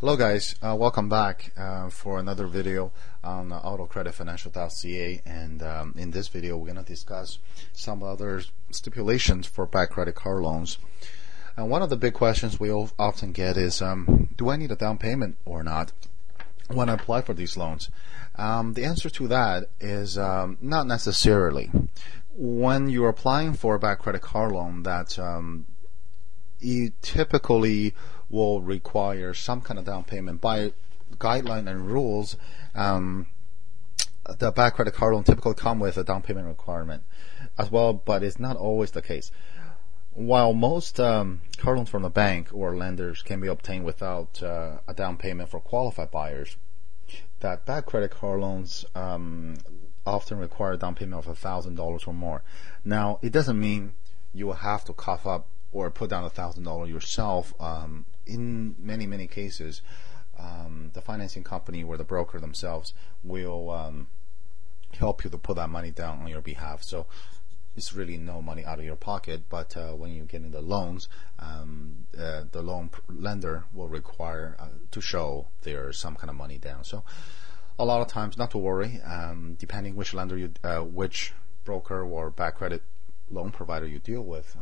Hello guys, welcome back for another video on AutoCreditFinancial.ca, and in this video we're going to discuss some other stipulations for bad credit card loans. And one of the big questions we often get is, do I need a down payment or not when I apply for these loans? The answer to that is not necessarily. When you're applying for a bad credit card loan, that you typically will require some kind of down payment. By guideline and rules, the bad credit card loan typically come with a down payment requirement as well, but it's not always the case. While most car loans from the bank or lenders can be obtained without a down payment for qualified buyers, that bad credit card loans often require a down payment of $1,000 or more. Now, it doesn't mean you will have to cough up or put down $1,000 yourself. In many cases, the financing company or the broker themselves will help you to put that money down on your behalf. So it's really no money out of your pocket, but when you get into loans, the loan lender will require to show there's some kind of money down. So a lot of times, not to worry, depending which lender which broker or bad credit loan provider you deal with,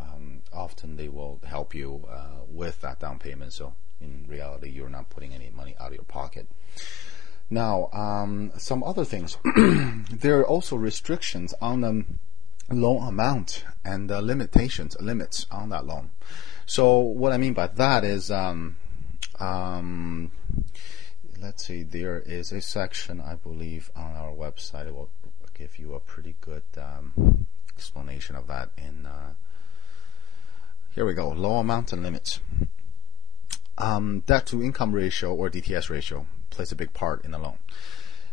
often they will help you with that down payment. So in reality, you're not putting any money out of your pocket. Now, some other things. There are also restrictions on the loan amount and limits on that loan. So what I mean by that is, let's see, there is a section, I believe, on our website. It will give you a pretty good explanation of that. In here we go, loan amount and limits. Debt to income ratio, or DTS ratio, plays a big part in the loan.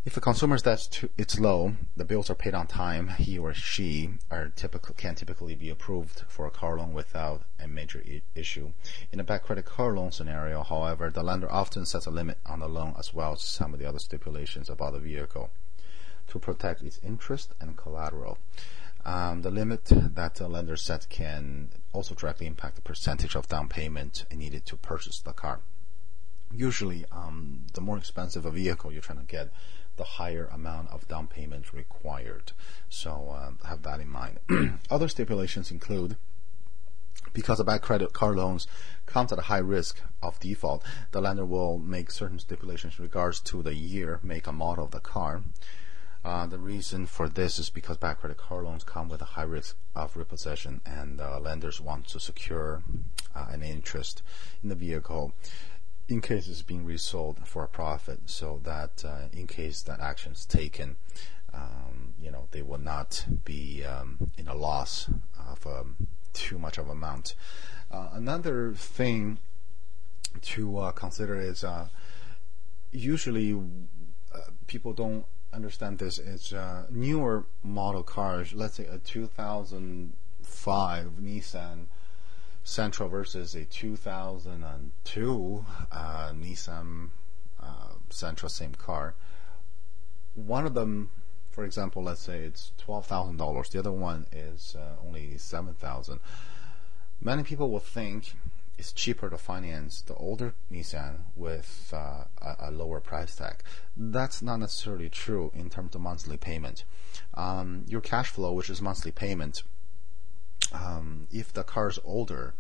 If a consumer's debt it's low, the bills are paid on time, he or she can typically be approved for a car loan without a major issue. In a bad credit card loan scenario, however, the lender often sets a limit on the loan as well as some of the other stipulations about the vehicle to protect its interest and collateral. The limit that the lender sets can also directly impact the percentage of down payment needed to purchase the car. Usually, the more expensive a vehicle you're trying to get, the higher amount of down payment required. So have that in mind. Other stipulations include, because a bad credit card loans comes at a high risk of default, the lender will make certain stipulations in regards to the year, make, and model of the car. The reason for this is because bad credit card loans come with a high risk of repossession, and lenders want to secure an interest in the vehicle in case it's being resold for a profit, so that in case that action is taken, they will not be in a loss of too much of amount. Another thing to consider is usually people don't understand this. It's newer model cars, let's say a 2005 Nissan Sentra versus a 2002 Nissan Sentra, same car. One of them, for example, let's say it's $12,000. The other one is only $7,000. Many people will think it's cheaper to finance the older Nissan with a lower price tag. That's not necessarily true in terms of monthly payment. Your cash flow, which is monthly payment, if the car is older,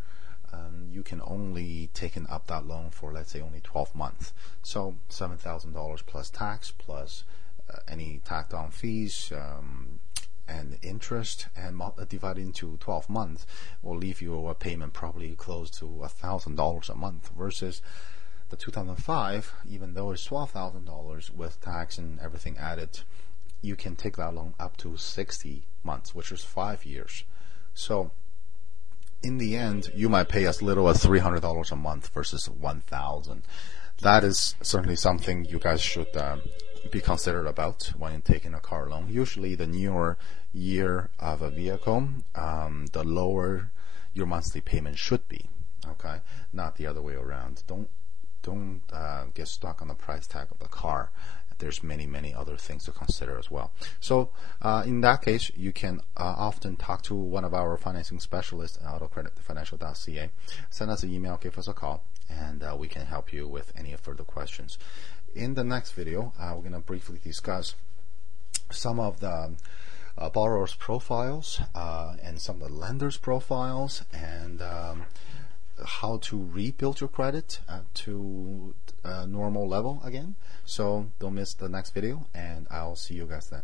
you can only take up that loan for, let's say, only 12 months. So $7,000 plus tax, plus any tacked on fees and interest, and divided into 12 months will leave you a payment probably close to $1,000 a month, versus the 2005, even though it's $12,000 with tax and everything added, you can take that loan up to 60 months, which is 5 years. So in the end, you might pay as little as $300 a month versus $1,000. That is certainly something you guys should be considerate about when taking a car loan. Usually, the newer year of a vehicle, the lower your monthly payment should be. Okay, not the other way around. Don't get stuck on the price tag of the car. There's many other things to consider as well. So in that case, you can often talk to one of our financing specialists at AutoCreditFinancial.ca. Send us an email, give us a call, and we can help you with any further questions. In the next video, we're going to briefly discuss some of the borrowers' profiles and some of the lenders' profiles, and how to rebuild your credit to a normal level again. So don't miss the next video, and I'll see you guys then.